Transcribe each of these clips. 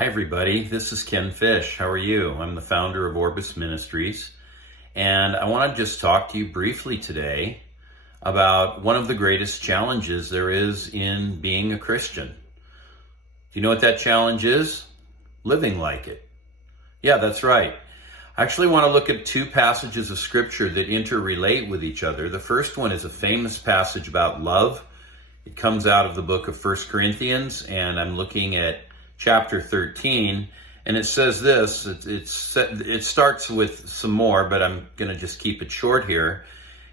Hi everybody, this is Ken Fish. How are you? I'm the founder of Orbis Ministries, and I want to just talk to you briefly today about one of the greatest challenges there is in being a Christian. Do you know what that challenge is? Living like it. Yeah, that's right. I actually want to look at two passages of scripture that interrelate with each other. The first one is a famous passage about love. It comes out of the book of 1 Corinthians, and I'm looking at chapter 13, and it says this. It starts with some more, but I'm going to just keep it short here.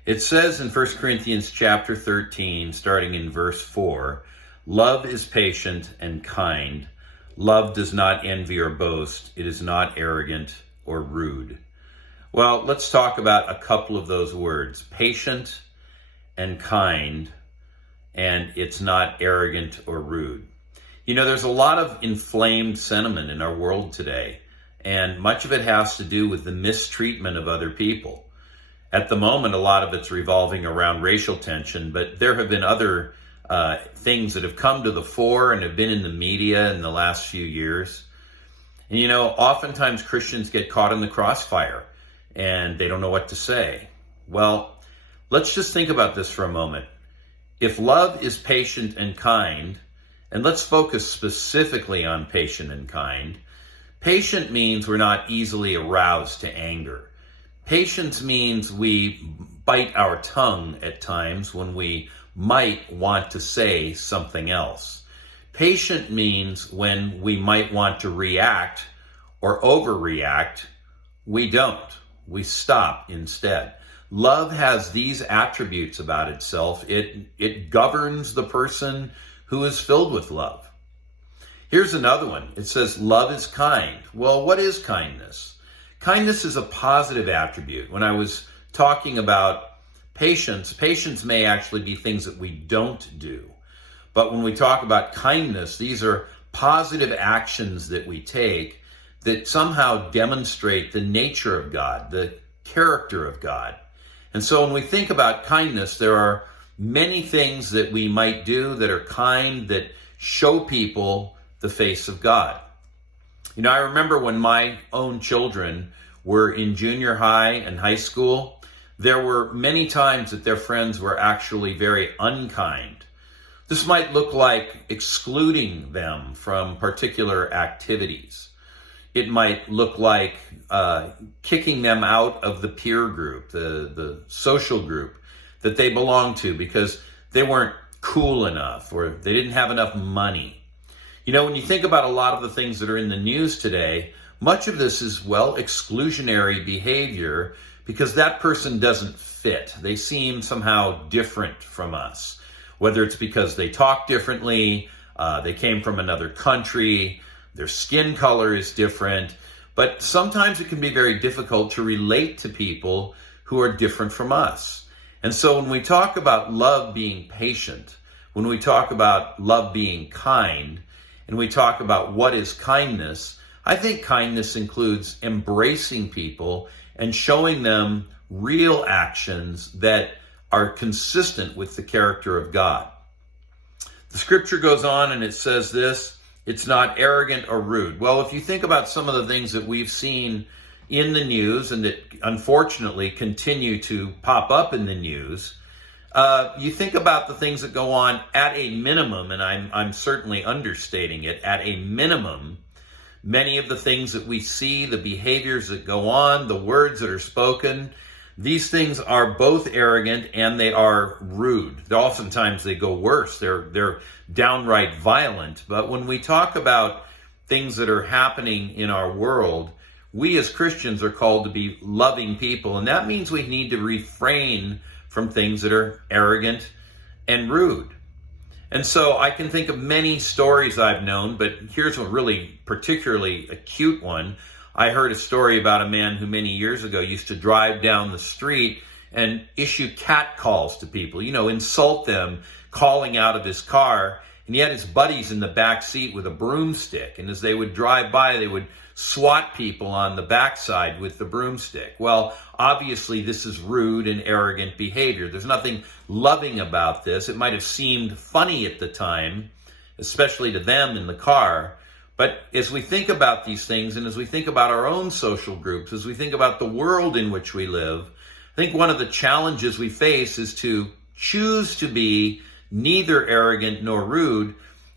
It says in 1 Corinthians chapter 13, starting in verse 4, "Love is patient and kind. Love does not envy or boast. It is not arrogant or rude." Well, let's talk about a couple of those words, patient and kind, and it's not arrogant or rude. You know, there's a lot of inflamed sentiment in our world today, and much of it has to do with the mistreatment of other people. At the moment, a lot of it's revolving around racial tension, but there have been other things that have come to the fore and have been in the media in the last few years. And you know, oftentimes Christians get caught in the crossfire and they don't know what to say. Well, let's just think about this for a moment. If love is patient and kind, and let's focus specifically on patient and kind. Patient means we're not easily aroused to anger. Patience means we bite our tongue at times when we might want to say something else. Patient means when we might want to react or overreact, we don't. We stop instead. Love has these attributes about itself. It governs the person who is filled with love. Here's another one. It says, love is kind. Well, what is kindness? Kindness is a positive attribute. When I was talking about patience may actually be things that we don't do. But when we talk about kindness, these are positive actions that we take that somehow demonstrate the nature of God, the character of God. And so when we think about kindness, there are many things that we might do that are kind, that show people the face of God. You know, I remember when my own children were in junior high and high school, there were many times that their friends were actually very unkind. This might look like excluding them from particular activities. It might look like kicking them out of the peer group, the social group that they belonged to because they weren't cool enough or they didn't have enough money. You know, when you think about a lot of the things that are in the news today, much of this is, well, exclusionary behavior because that person doesn't fit. They seem somehow different from us, whether it's because they talk differently, they came from another country, their skin color is different, but sometimes it can be very difficult to relate to people who are different from us. And so when we talk about love being patient, when we talk about love being kind, and we talk about what is kindness, I think kindness includes embracing people and showing them real actions that are consistent with the character of God. The scripture goes on and it says this, it's not arrogant or rude. Well, if you think about some of the things that we've seen in the news and that unfortunately continue to pop up in the news, you think about the things that go on at a minimum, and I'm certainly understating it, at a minimum, many of the things that we see, the behaviors that go on, the words that are spoken, these things are both arrogant and they are rude. Oftentimes they go worse. They're downright violent. But when we talk about things that are happening in our world, we as Christians are called to be loving people, and that means we need to refrain from things that are arrogant and rude. And so I can think of many stories I've known, but here's a really particularly acute one. I heard a story about a man who many years ago used to drive down the street and issue cat calls to people, you know, insult them, calling out of his car. And he had his buddies in the back seat with a broomstick. And as they would drive by, they would swat people on the backside with the broomstick. Well, obviously this is rude and arrogant behavior. There's nothing loving about this. It might have seemed funny at the time, especially to them in the car, But as we think about these things, and as we think about our own social groups, as we think about the world in which we live, I think one of the challenges we face is to choose to be neither arrogant nor rude,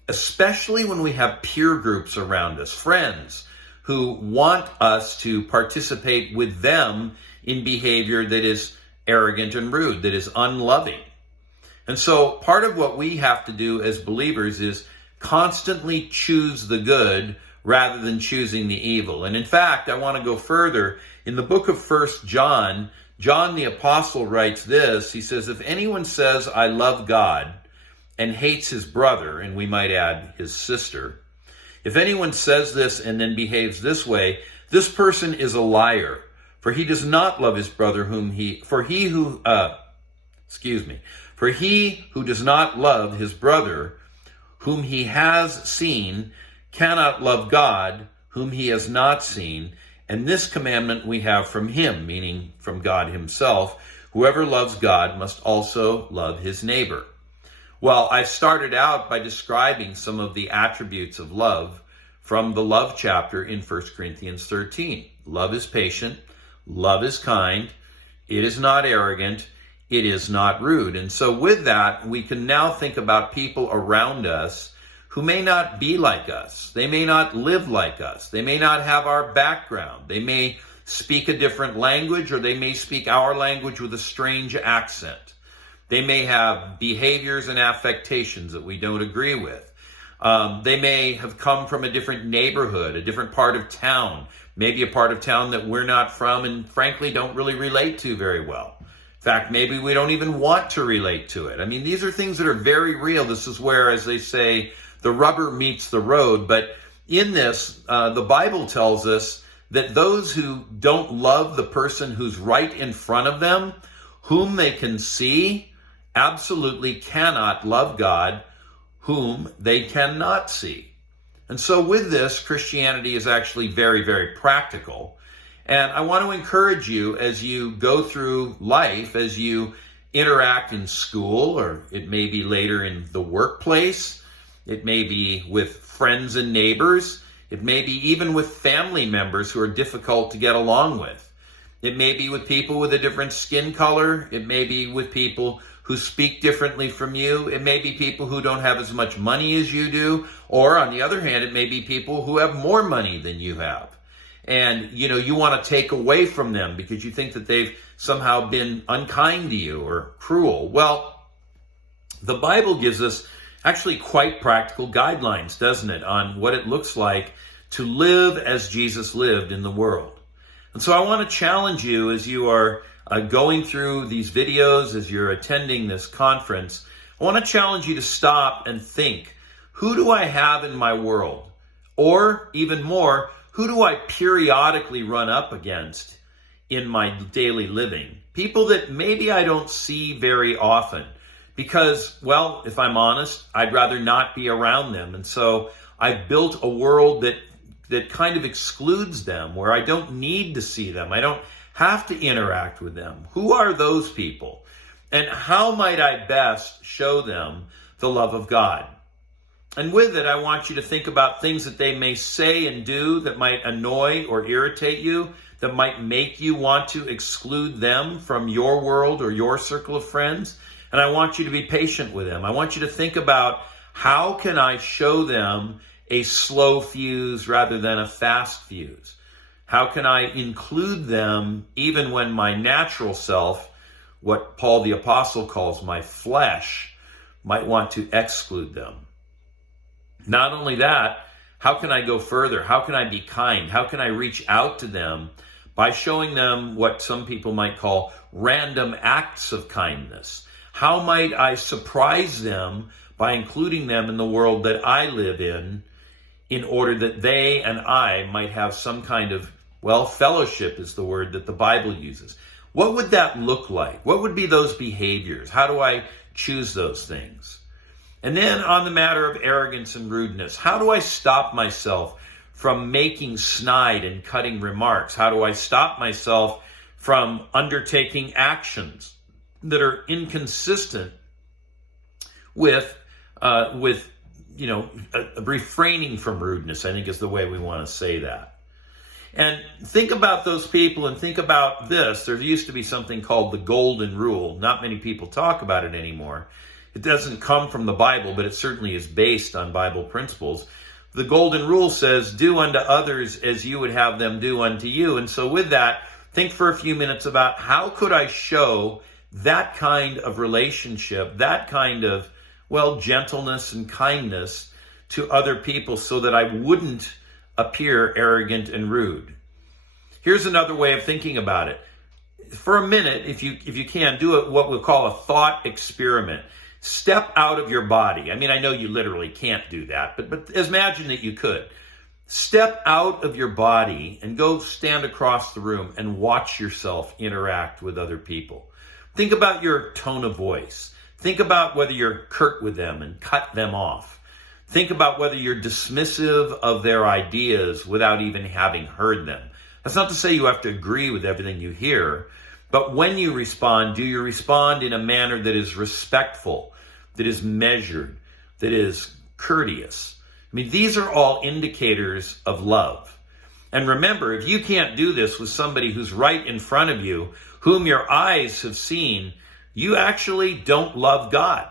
especially when we have peer groups around us, friends who want us to participate with them in behavior that is arrogant and rude, that is unloving. And so part of what we have to do as believers is constantly choose the good rather than choosing the evil. And in fact, I want to go further. In the book of 1 John, John the Apostle writes this. He says, if anyone says, I love God, and hates his brother, and we might add his sister, if anyone says this and then behaves this way, this person is a liar. For he does not love his brother for he who does not love his brother whom he has seen cannot love God whom he has not seen. And this commandment we have from him, meaning from God himself. Whoever loves God must also love his neighbor. Well, I started out by describing some of the attributes of love from the love chapter in 1 Corinthians 13. Love is patient. Love is kind. It is not arrogant. It is not rude. And so with that, we can now think about people around us who may not be like us. They may not live like us. They may not have our background. They may speak a different language, or they may speak our language with a strange accent. They may have behaviors and affectations that we don't agree with. They may have come from a different neighborhood, a different part of town, maybe a part of town that we're not from and frankly don't really relate to very well. In fact, maybe we don't even want to relate to it. I mean, these are things that are very real. This is where, as they say, the rubber meets the road. But in this, the Bible tells us that those who don't love the person who's right in front of them, whom they can see, absolutely cannot love God, whom they cannot see. And so with this, Christianity is actually very, very practical. And I want to encourage you as you go through life, as you interact in school, or it may be later in the workplace, it may be with friends and neighbors, it may be even with family members who are difficult to get along with. It may be with people with a different skin color. It may be with people who speak differently from you. It may be people who don't have as much money as you do. Or on the other hand, it may be people who have more money than you have. And, you want to take away from them because you think that they've somehow been unkind to you or cruel. Well, the Bible gives us actually quite practical guidelines, doesn't it, on what it looks like to live as Jesus lived in the world. And so I want to challenge you as you are going through these videos, as you're attending this conference, I want to challenge you to stop and think, who do I have in my world? Or even more, who do I periodically run up against in my daily living? People that maybe I don't see very often because, well, if I'm honest, I'd rather not be around them. And so I've built a world that kind of excludes them, where I don't need to see them. I don't have to interact with them. Who are those people? And how might I best show them the love of God? And with it, I want you to think about things that they may say and do that might annoy or irritate you, that might make you want to exclude them from your world or your circle of friends. And I want you to be patient with them. I want you to think about, how can I show them a slow fuse rather than a fast fuse? How can I include them even when my natural self, what Paul the Apostle calls my flesh, might want to exclude them? Not only that, how can I go further? How can I be kind? How can I reach out to them by showing them what some people might call random acts of kindness? How might I surprise them by including them in the world that I live in order that they and I might have some kind of, fellowship is the word that the Bible uses. What would that look like? What would be those behaviors? How do I choose those things? And then on the matter of arrogance and rudeness, how do I stop myself from making snide and cutting remarks? How do I stop myself from undertaking actions that are inconsistent with refraining from rudeness, I think is the way we want to say that. And think about those people and think about this. There used to be something called the golden rule. Not many people talk about it anymore. It doesn't come from the Bible, but it certainly is based on Bible principles. The golden rule says, do unto others as you would have them do unto you. And so with that, think for a few minutes about how could I show that kind of relationship, that kind of, gentleness and kindness to other people so that I wouldn't appear arrogant and rude. Here's another way of thinking about it. For a minute, if you can, do what we'll call a thought experiment. Step out of your body. I mean, I know you literally can't do that, but imagine that you could. Step out of your body and go stand across the room and watch yourself interact with other people. Think about your tone of voice. Think about whether you're curt with them and cut them off. Think about whether you're dismissive of their ideas without even having heard them. That's not to say you have to agree with everything you hear, but when you respond, do you respond in a manner that is respectful, that is measured, that is courteous? I mean, these are all indicators of love. And remember, if you can't do this with somebody who's right in front of you, whom your eyes have seen, you actually don't love God.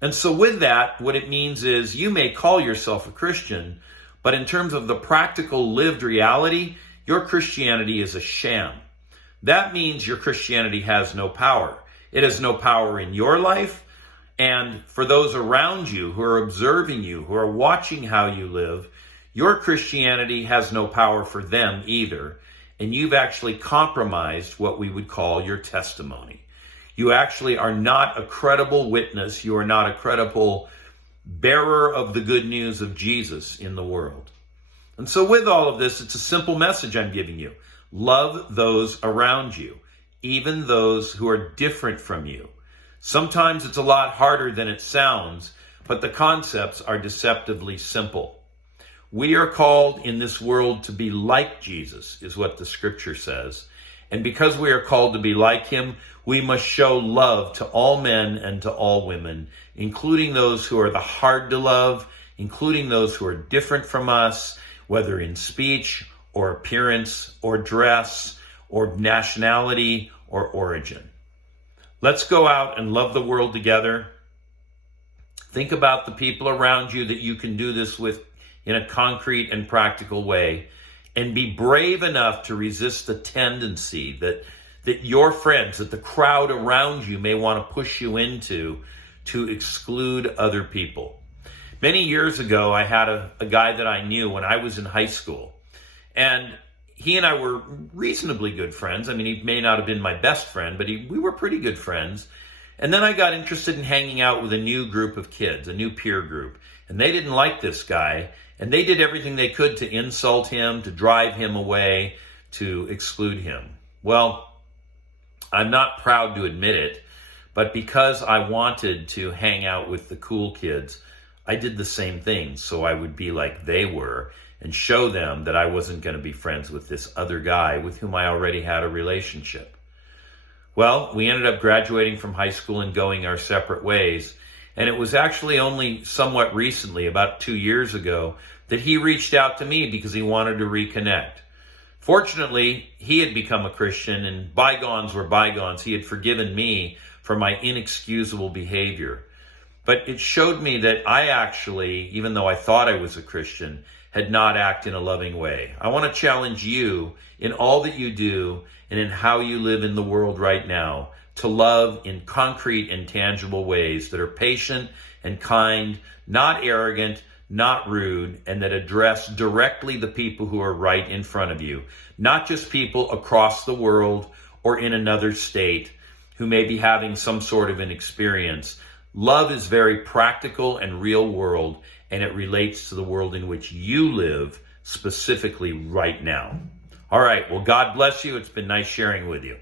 And so with that, what it means is you may call yourself a Christian, but in terms of the practical lived reality, your Christianity is a sham. That means your Christianity has no power. It has no power in your life, and for those around you who are observing you, who are watching how you live, your Christianity has no power for them either, and you've actually compromised what we would call your testimony. You actually are not a credible witness. You are not a credible bearer of the good news of Jesus in the world. And so with all of this, it's a simple message I'm giving you. Love those around you, even those who are different from you. Sometimes it's a lot harder than it sounds, but the concepts are deceptively simple. We are called in this world to be like Jesus, is what the scripture says. And because we are called to be like him, we must show love to all men and to all women, including those who are the hard to love, including those who are different from us, whether in speech or appearance or dress or nationality or origin. Let's go out and love the world together. Think about the people around you that you can do this with in a concrete and practical way, and be brave enough to resist the tendency that your friends, that the crowd around you may want to push you into to exclude other people. Many years ago, I had a guy that I knew when I was in high school, and he and I were reasonably good friends. I mean, he may not have been my best friend, but we were pretty good friends. And then I got interested in hanging out with a new group of kids, a new peer group, and they didn't like this guy, and they did everything they could to insult him, to drive him away, to exclude him. Well, I'm not proud to admit it, but because I wanted to hang out with the cool kids, I did the same thing so I would be like they were and show them that I wasn't going to be friends with this other guy with whom I already had a relationship. Well, we ended up graduating from high school and going our separate ways. And it was actually only somewhat recently, about 2 years ago, that he reached out to me because he wanted to reconnect. Fortunately, he had become a Christian, and bygones were bygones. He had forgiven me for my inexcusable behavior. But it showed me that I actually, even though I thought I was a Christian, had not acted in a loving way. I want to challenge you in all that you do and in how you live in the world right now to love in concrete and tangible ways that are patient and kind, not arrogant, not rude, and that address directly the people who are right in front of you, not just people across the world or in another state who may be having some sort of an experience. Love is very practical and real world, and it relates to the world in which you live specifically right now. All right, well, God bless you. It's been nice sharing with you.